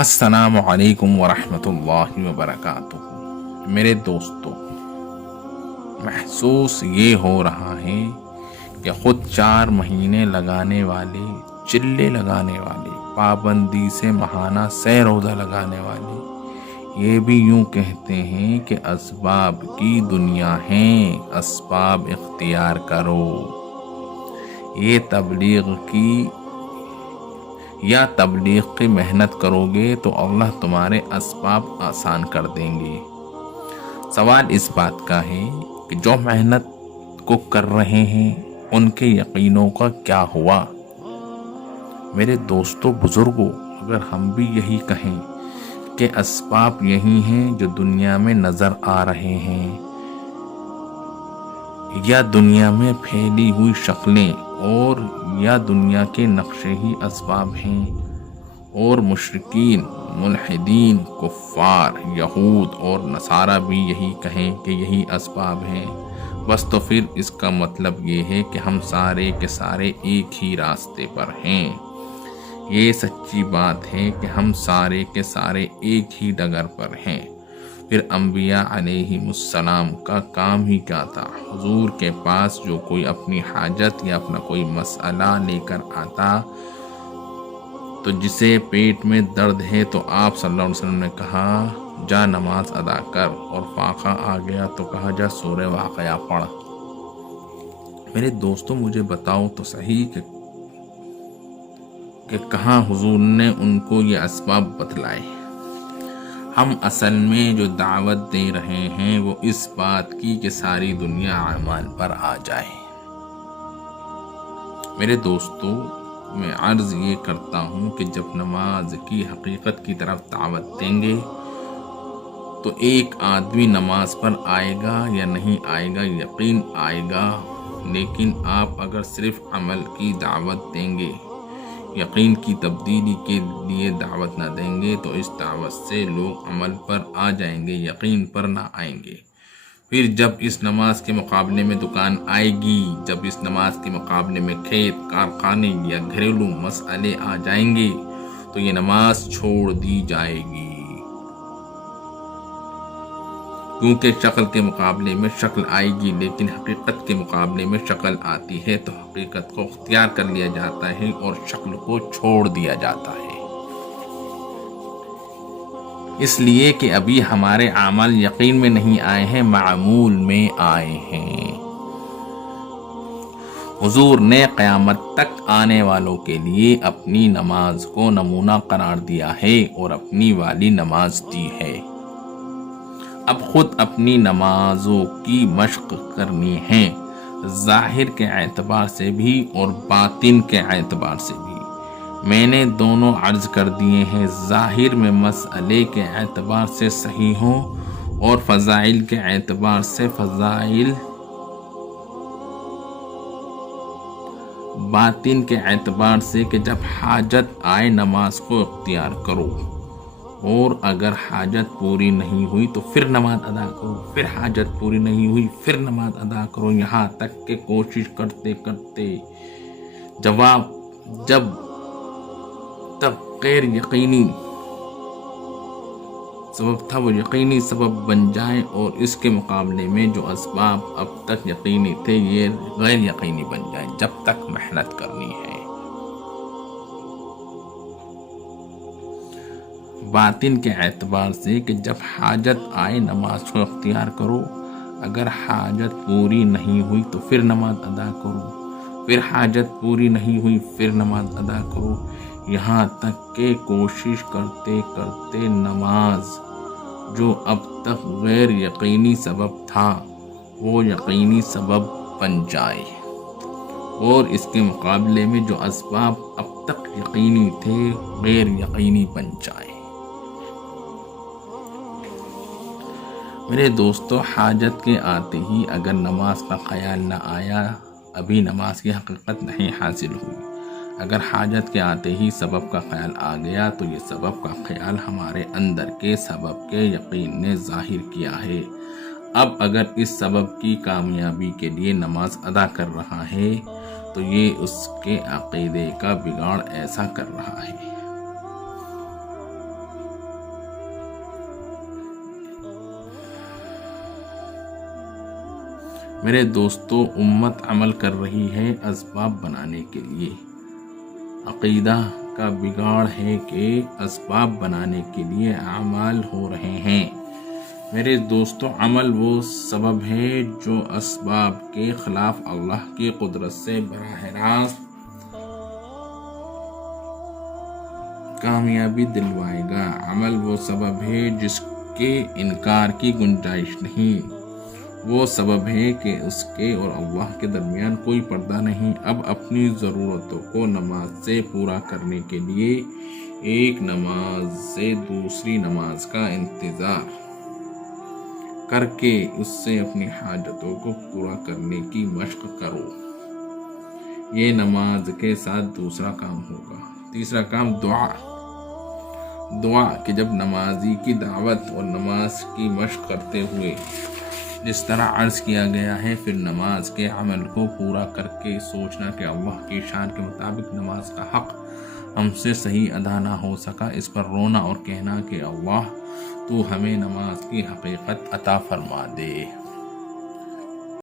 السلام علیکم ورحمۃ اللہ وبرکاتہ۔ میرے دوستو، محسوس یہ ہو رہا ہے کہ خود 4 مہینے لگانے والے، چلے لگانے والے، پابندی سے ماہانہ سہ روزہ لگانے والے یہ بھی یوں کہتے ہیں کہ اسباب کی دنیا ہے، اسباب اختیار کرو۔ یہ تبلیغ کی محنت کرو گے تو اللہ تمہارے اسباب آسان کر دیں گے۔ سوال اس بات کا ہے کہ جو محنت کو کر رہے ہیں ان کے یقینوں کا کیا ہوا؟ میرے دوستو بزرگوں، اگر ہم بھی یہی کہیں کہ اسباب یہی ہیں جو دنیا میں نظر آ رہے ہیں، یا دنیا میں پھیلی ہوئی شکلیں، اور یا دنیا کے نقشے ہی اسباب ہیں، اور مشرکین، ملحدین، کفار، یہود اور نصارہ بھی یہی کہیں کہ یہی اسباب ہیں، بس تو پھر اس کا مطلب یہ ہے کہ ہم سارے کے سارے ایک ہی راستے پر ہیں۔ یہ سچی بات ہے کہ ہم سارے کے سارے ایک ہی ڈگر پر ہیں۔ پھر انبیاء علیہم السلام کا کام ہی کیا تھا؟ حضور کے پاس جو کوئی اپنی حاجت یا اپنا کوئی مسئلہ لے کر آتا تو جسے پیٹ میں درد ہے تو آپ صلی اللہ علیہ وسلم نے کہا جا نماز ادا کر، اور فاقہ آ گیا تو کہا جا سورہ واقعہ پڑھ۔ میرے دوستوں مجھے بتاؤ تو صحیح کہ کہاں حضور نے ان کو یہ اسباب بتلائے؟ ہم اصل میں جو دعوت دے رہے ہیں وہ اس بات کی کہ ساری دنیا اعمال پر آ جائے۔ میرے دوستو، میں عرض یہ کرتا ہوں کہ جب نماز کی حقیقت کی طرف دعوت دیں گے تو ایک آدمی نماز پر آئے گا یا نہیں آئے گا، یقین آئے گا، لیکن آپ اگر صرف عمل کی دعوت دیں گے، یقین کی تبدیلی کے لیے دعوت نہ دیں گے تو اس دعوت سے لوگ عمل پر آ جائیں گے، یقین پر نہ آئیں گے۔ پھر جب اس نماز کے مقابلے میں دکان آئے گی، جب اس نماز کے مقابلے میں کھیت، کارخانے یا گھریلو مسئلے آ جائیں گے تو یہ نماز چھوڑ دی جائے گی، کیونکہ شکل کے مقابلے میں شکل آئے گی، لیکن حقیقت کے مقابلے میں شکل آتی ہے تو حقیقت کو اختیار کر لیا جاتا ہے اور شکل کو چھوڑ دیا جاتا ہے۔ اس لیے کہ ابھی ہمارے اعمال یقین میں نہیں آئے ہیں، معمول میں آئے ہیں۔ حضور نے قیامت تک آنے والوں کے لیے اپنی نماز کو نمونہ قرار دیا ہے اور اپنی والی نماز دی ہے۔ اب خود اپنی نمازوں کی مشق کرنی ہے، ظاہر کے اعتبار سے بھی اور باطن کے اعتبار سے بھی۔ میں نے دونوں عرض کر دیے ہیں، ظاہر میں مسئلے کے اعتبار سے صحیح ہوں اور فضائل کے اعتبار سے فضائل، باطن کے اعتبار سے کہ جب حاجت آئے نماز کو اختیار کرو، اور اگر حاجت پوری نہیں ہوئی تو پھر نماز ادا کرو، پھر حاجت پوری نہیں ہوئی پھر نماز ادا کرو، یہاں تک کہ کوشش کرتے کرتے جب تب غیر یقینی سبب تھا وہ یقینی سبب بن جائے، اور اس کے مقابلے میں جو اسباب اب تک یقینی تھے یہ غیر یقینی بن جائیں، جب تک محنت کرنی ہے۔ باطن کے اعتبار سے کہ جب حاجت آئے نماز کو اختیار کرو، اگر حاجت پوری نہیں ہوئی تو پھر نماز ادا کرو، پھر حاجت پوری نہیں ہوئی پھر نماز ادا کرو، یہاں تک کہ کوشش کرتے کرتے نماز جو اب تک غیر یقینی سبب تھا وہ یقینی سبب بن جائے، اور اس کے مقابلے میں جو اسباب اب تک یقینی تھے غیر یقینی بن جائے۔ میرے دوستو، حاجت کے آتے ہی اگر نماز کا خیال نہ آیا، ابھی نماز کی حقیقت نہیں حاصل ہوئی۔ اگر حاجت کے آتے ہی سبب کا خیال آ گیا تو یہ سبب کا خیال ہمارے اندر کے سبب کے یقین نے ظاہر کیا ہے۔ اب اگر اس سبب کی کامیابی کے لیے نماز ادا کر رہا ہے تو یہ اس کے عقیدے کا بگاڑ ایسا کر رہا ہے میرے دوستو، امت عمل کر رہی ہے اسباب بنانے کے لیے۔ عقیدہ کا بگاڑ ہے کہ اسباب بنانے کے لیے اعمال ہو رہے ہیں۔ میرے دوستو، عمل وہ سبب ہے جو اسباب کے خلاف اللہ کی قدرت سے براہ راست کامیابی دلوائے گا۔ عمل وہ سبب ہے جس کے انکار کی گنجائش نہیں۔ وہ سبب ہے کہ اس کے اور اللہ کے درمیان کوئی پردہ نہیں۔ اب اپنی ضرورتوں کو نماز سے پورا کرنے کے لیے ایک نماز سے دوسری نماز کا انتظار کر کے اس سے اپنی حاجتوں کو پورا کرنے کی مشق کرو۔ یہ نماز کے ساتھ دوسرا کام ہوگا۔ تیسرا کام دعا کہ جب نمازی کی دعوت اور نماز کی مشق کرتے ہوئے جس طرح عرض کیا گیا ہے، پھر نماز کے عمل کو پورا کر کے سوچنا کہ اللہ کی شان کے مطابق نماز کا حق ہم سے صحیح ادا نہ ہو سکا، اس پر رونا اور کہنا کہ اللہ تو ہمیں نماز کی حقیقت عطا فرما دے۔